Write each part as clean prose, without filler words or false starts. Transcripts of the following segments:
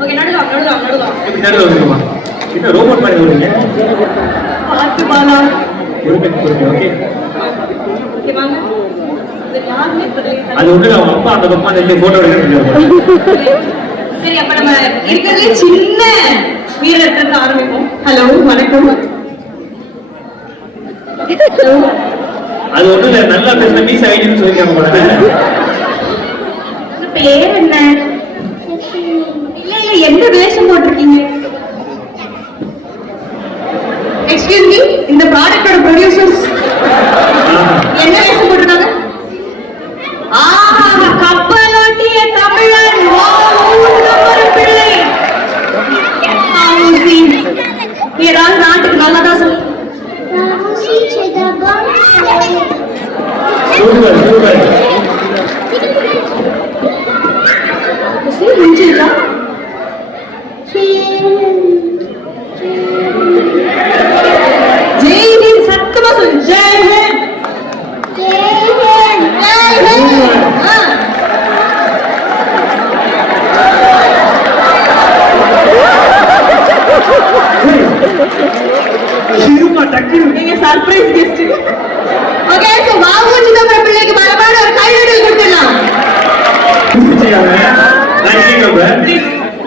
Okay நடுலாம் எப்படி நடுல வந்துருமா என்ன ரோபோட் மாதிரி வருவீங்க பாத்து பாலா ஓகே ஓகே வாங்க அது ஒண்ணு அவங்க அப்பா அந்த பக்கம் நின்று போட்டோ எடுக்கிறாங்க சரி அப்ப நம்ம இருக்கிறதுல சின்ன வீரத்தை ஆரம்பிப்போம் ஹலோ வணக்கம் அது ஒண்ணு இல்ல நல்லா பேசுற மீஸ் ஐடின்னு சொல்லிருக்காங்க போல பேர் என்ன இல்ல எந்த வேஷம் போட்டிருக்கீங்க எக்ஸ்கியூஸ் மீ இந்த ப்ராடக்ட்டோட ப்ரொடியூசர்ஸ் என்ன வேஷம் போட்டிருக்காங்க கப்பலோட்டிய தமிழன் பிள்ளை ஏதாவது நாட்டுக்கு நல்லதா சொல்லு ஜெய்ஹிந்த் சத்தமா சொல்லு ஜெய்ஹிந்த் நீங்க surprise guest okay so Babu Chidambaram பிள்ளைக்கு பலமான ஒரு கைதட்டல் கொடுத்துடலாம்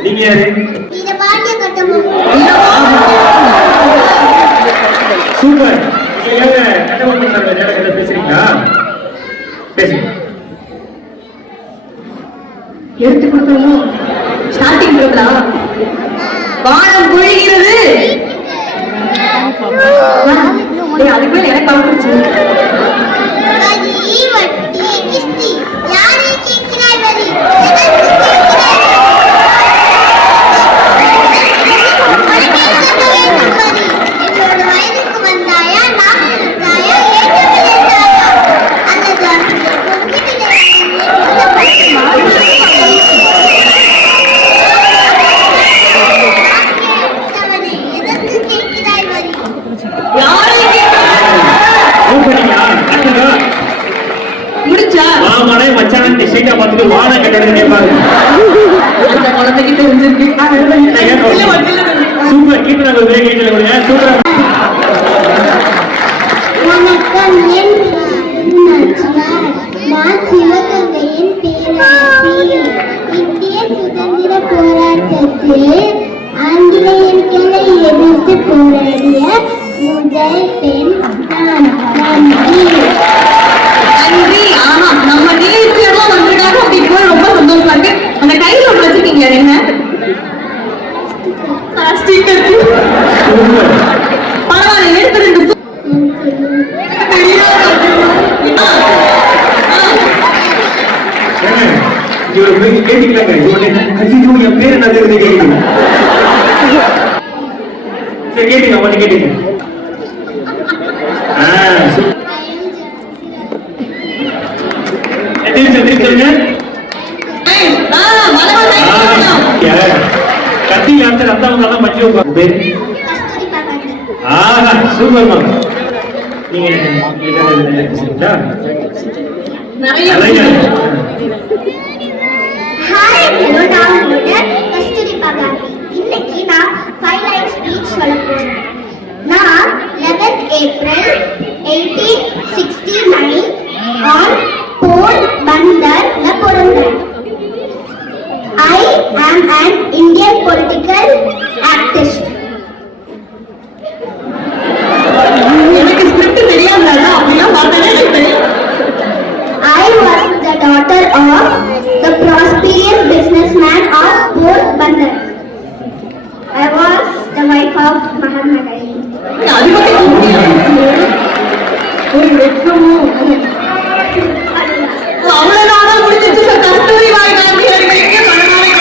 நீங்க யாரு இத பாட்டிய கட்டமோ சூப்பர் நீங்க கட்டமோ பண்ற நேரத்துல பேசுறீங்களா பேசுங்க எடுத்து கொடுத்தோம் ஸ்டார்டிங் கொடுக்கலாம் வானம் பொழிகிறது அதுக்கு மேல எனக்கு கவனிச்சு சூப்பர் கீப் நாங்க ஒரே கேட்கல கொடுங்க சூப்பர் வணக்கம் என் நான் சிவகங்கையின் பேரரசி இந்திய சுதந்திர போராட்டத்தில் ஆங்கிலேயர்களை எதிர்த்து போராடிய முதல் பெண் நான் நன்றி நன்றி ஆமா நம்ம நேர்ச்சியெல்லாம் வந்திருக்காங்க அப்படின்னு ரொம்ப சந்தோஷமா இருக்கு அந்த கையில ஒண்ணு வச்சிருக்கீங்க என்ன ஸ்டிக்கர் பரவாயில்ல எடுத்து ரெண்டு கேட்டீங்களாங்க என் பேர் என்ன கேட்டீங்க சரி கேட்டீங்க மட்டும் கேட்டீங்க கத்தி ஆன்சர் அத்தவங்க மச்சி சூப்பர் மேம் நீங்க ஹாய் ஹலோ நான் உங்களோட கஸ்தூரி பகாரி இன்னைக்கு நான் 5 லைன் ஸ்பீச் சொல்ல போறேன் நான் 11th April 1869 on போர் பந்தர்ல பிறந்தேன் I am an Indian political activist. எனக்கு ஸ்கிரிப்ட் தெரியாதனால அப்படியே பார்த்தனே I was the daughter of the prosperous businessman of Port Bandar. I was the wife of Mahatma Gandhi. அது மட்டும் ஒரு வெட்கமோ அவ்வளவுதான் முடிஞ்சிச்சு சார் கஸ்தூரி பாய் காந்தி அவர்களுக்கு மனமார்ந்த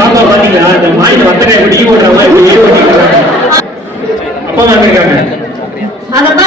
பாப்பா பாத்தீங்களா அந்த மாநில வத்தனை எப்படி ஓடுற மாதிரி அப்பா இருக்காங்க அதான்